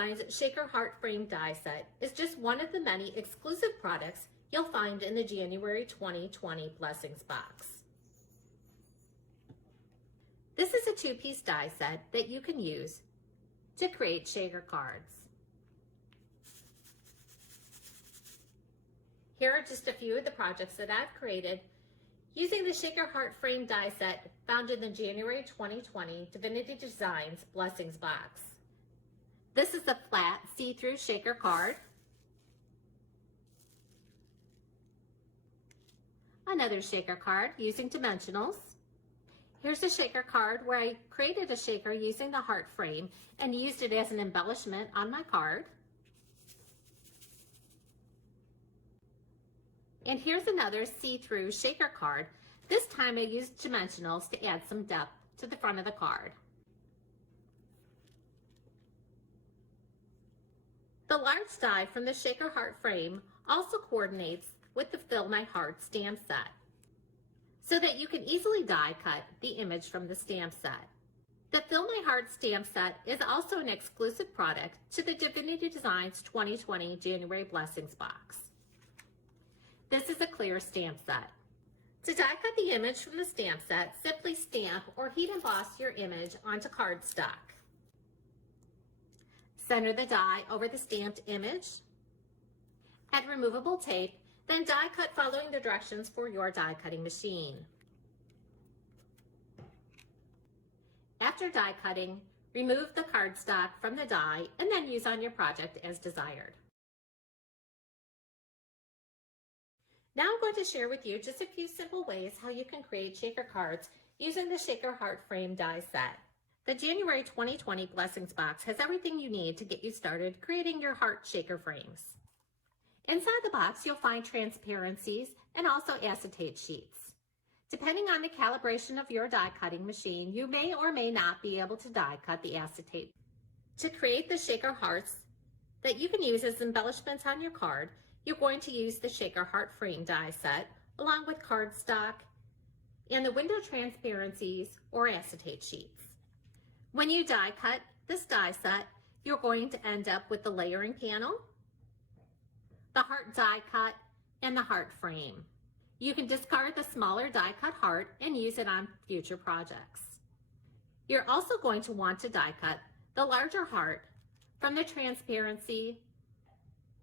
Designs Shaker Heart Frame die set is just one of the many exclusive products you'll find in the January 2020 Blessings box. This is a two-piece die set that you can use to create shaker cards. Here are just a few of the projects that I've created using the Shaker Heart Frame die set found in the January 2020 Divinity Designs Blessings box. This is a flat see-through shaker card. Another shaker card using dimensionals. Here's a shaker card where I created a shaker using the heart frame and used it as an embellishment on my card. And here's another see-through shaker card. This time I used dimensionals to add some depth to the front of the card. The large die from the Shaker Heart frame also coordinates with the Fill My Heart stamp set, so that you can easily die cut the image from the stamp set. The Fill My Heart stamp set is also an exclusive product to the Divinity Designs 2020 January Blessings box. This is a clear stamp set. To die cut the image from the stamp set, simply stamp or heat emboss your image onto cardstock. Center the die over the stamped image. Add removable tape, then die cut following the directions for your die cutting machine. After die cutting, remove the cardstock from the die and then use on your project as desired. Now I'm going to share with you just a few simple ways how you can create shaker cards using the Shaker Heart Frame die set. The January 2020 Blessings box has everything you need to get you started creating your heart shaker frames. Inside the box, you'll find transparencies and also acetate sheets. Depending on the calibration of your die cutting machine, you may or may not be able to die cut the acetate. To create the shaker hearts that you can use as embellishments on your card, you're going to use the Shaker Heart Frame die set along with cardstock and the window transparencies or acetate sheets. When you die cut this die set, you're going to end up with the layering panel, the heart die cut, and the heart frame. You can discard the smaller die cut heart and use it on future projects. You're also going to want to die cut the larger heart from the transparency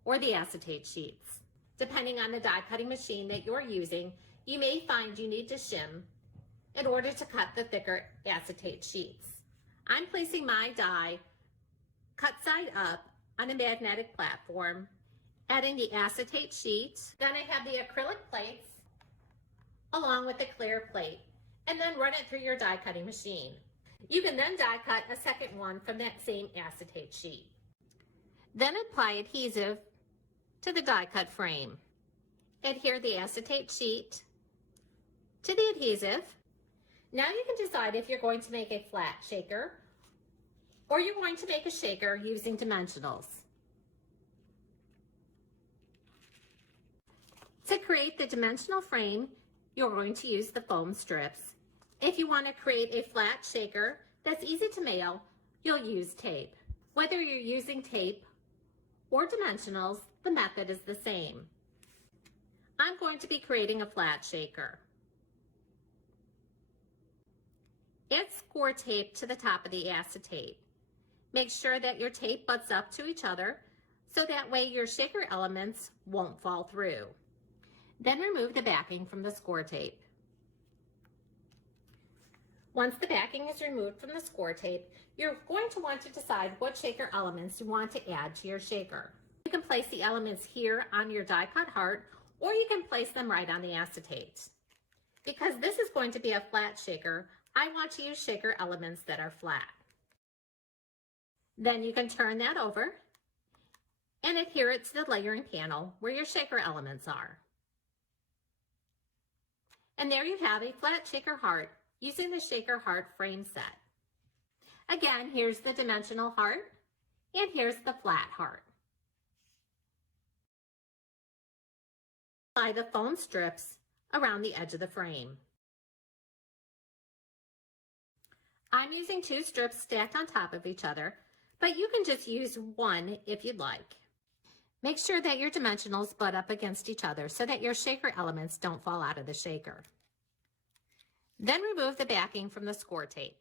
or the acetate sheets. Depending on the die cutting machine that you're using, you may find you need to shim in order to cut the thicker acetate sheets. I'm placing my die cut side up on a magnetic platform, adding the acetate sheet. Then I have the acrylic plates along with the clear plate, and then run it through your die cutting machine. You can then die cut a second one from that same acetate sheet. Then apply adhesive to the die cut frame. Adhere the acetate sheet to the adhesive. Now you can decide if you're going to make a flat shaker or you're going to make a shaker using dimensionals. To create the dimensional frame, you're going to use the foam strips. If you want to create a flat shaker that's easy to mail, you'll use tape. Whether you're using tape or dimensionals, the method is the same. I'm going to be creating a flat shaker. Add score tape to the top of the acetate. Make sure that your tape butts up to each other so that way your shaker elements won't fall through. Then remove the backing from the score tape. Once the backing is removed from the score tape, you're going to want to decide what shaker elements you want to add to your shaker. You can place the elements here on your die cut heart, or you can place them right on the acetate. Because this is going to be a flat shaker, I want to use shaker elements that are flat. Then you can turn that over and adhere it to the layering panel where your shaker elements are. And there you have a flat shaker heart using the Shaker Heart Frame set. Again, here's the dimensional heart and here's the flat heart. Apply the foam strips around the edge of the frame. I'm using 2 strips stacked on top of each other, but you can just use one if you'd like. Make sure that your dimensionals butt up against each other so that your shaker elements don't fall out of the shaker. Then remove the backing from the score tape.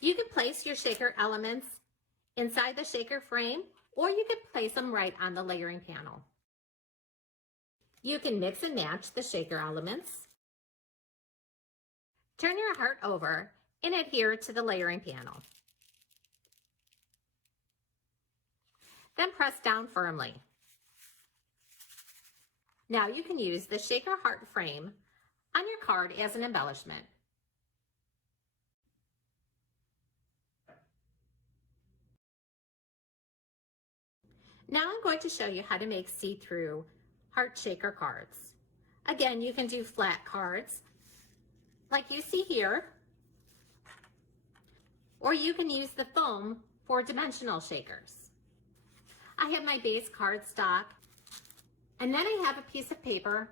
You can place your shaker elements inside the shaker frame, or you can place them right on the layering panel. You can mix and match the shaker elements. Turn your heart over and adhere to the layering panel. Then press down firmly. Now you can use the shaker heart frame on your card as an embellishment. Now I'm going to show you how to make see-through heart shaker cards. Again, you can do flat cards like you see here, or you can use the foam for dimensional shakers. I have my base cardstock, and then I have a piece of paper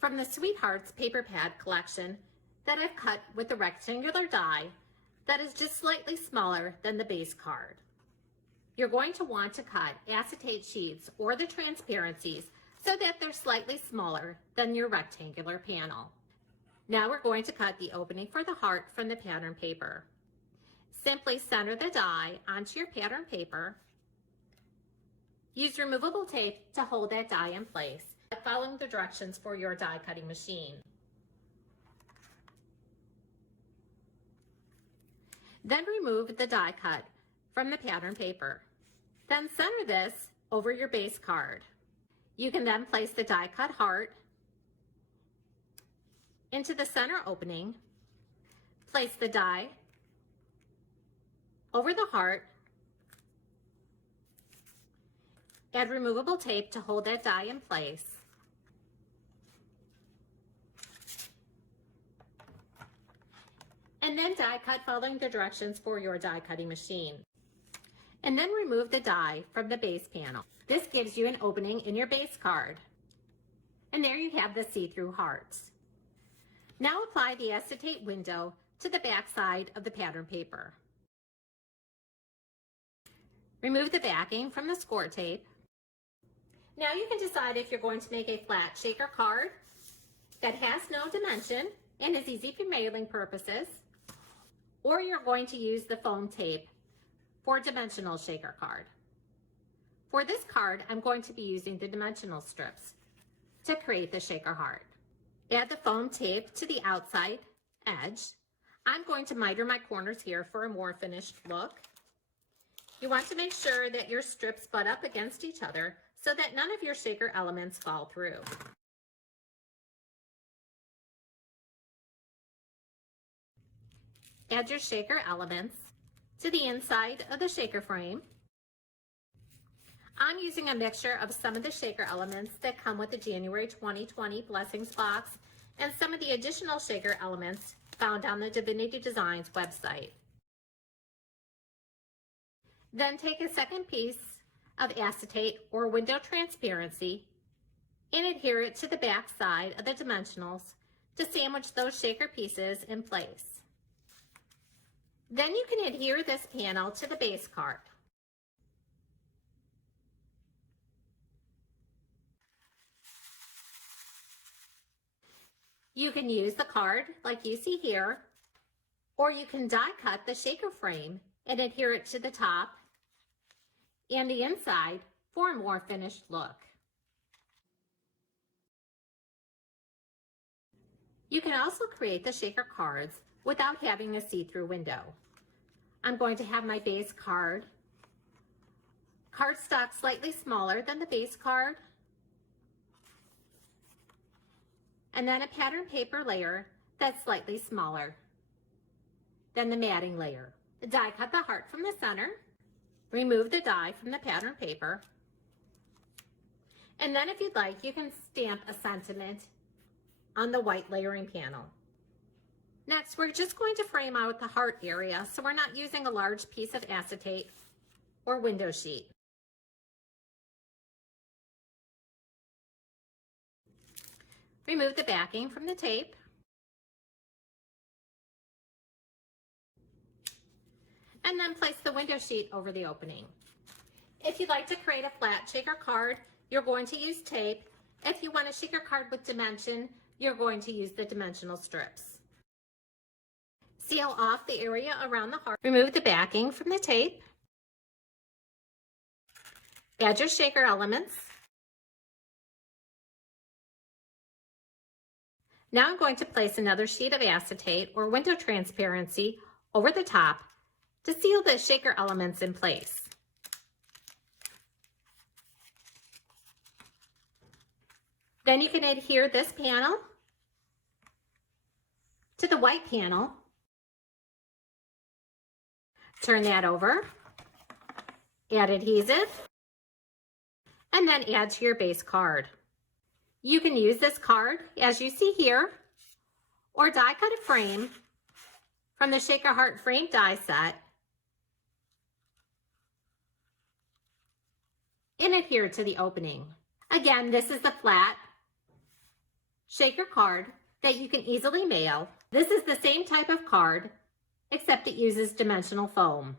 from the Sweethearts paper pad collection that I've cut with a rectangular die that is just slightly smaller than the base card. You're going to want to cut acetate sheets or the transparencies so that they're slightly smaller than your rectangular panel. Now we're going to cut the opening for the heart from the pattern paper. Simply center the die onto your pattern paper. Use removable tape to hold that die in place, following the directions for your die cutting machine. Then remove the die cut from the pattern paper. Then center this over your base card. You can then place the die cut heart into the center opening, place the die over the heart, add removable tape to hold that die in place, and then die cut following the directions for your die cutting machine. And then remove the die from the base panel. This gives you an opening in your base card. And there you have the see-through hearts. Now apply the acetate window to the back side of the pattern paper. Remove the backing from the score tape. Now you can decide if you're going to make a flat shaker card that has no dimension and is easy for mailing purposes, or you're going to use the foam tape for a dimensional shaker card. For this card, I'm going to be using the dimensional strips to create the shaker heart. Add the foam tape to the outside edge. I'm going to miter my corners here for a more finished look. You want to make sure that your strips butt up against each other so that none of your shaker elements fall through. Add your shaker elements to the inside of the shaker frame. I'm using a mixture of some of the shaker elements that come with the January 2020 Blessings box and some of the additional shaker elements found on the Divinity Designs website. Then take a second piece of acetate or window transparency and adhere it to the back side of the dimensionals to sandwich those shaker pieces in place. Then you can adhere this panel to the base card. You can use the card like you see here, or you can die cut the shaker frame and adhere it to the top and the inside for a more finished look. You can also create the shaker cards without having a see-through window. I'm going to have my base cardstock slightly smaller than the base card, and then a pattern paper layer that's slightly smaller than the matting layer. Die cut the heart from the center, remove the die from the pattern paper, and then if you'd like, you can stamp a sentiment on the white layering panel. Next, we're just going to frame out the heart area, so we're not using a large piece of acetate or window sheet. Remove the backing from the tape. and then place the window sheet over the opening. If you'd like to create a flat shaker card, you're going to use tape. If you want a shaker card with dimension, you're going to use the dimensional strips. Seal off the area around the heart. Remove the backing from the tape. Add your shaker elements. Now I'm going to place another sheet of acetate or window transparency over the top to seal the shaker elements in place. Then you can adhere this panel to the white panel. Turn that over, add adhesive, and then add to your base card. You can use this card, as you see here, or die cut a frame from the Shaker Heart frame die set and adhere to the opening. Again, this is the flat shaker card that you can easily mail. This is the same type of card, except it uses dimensional foam.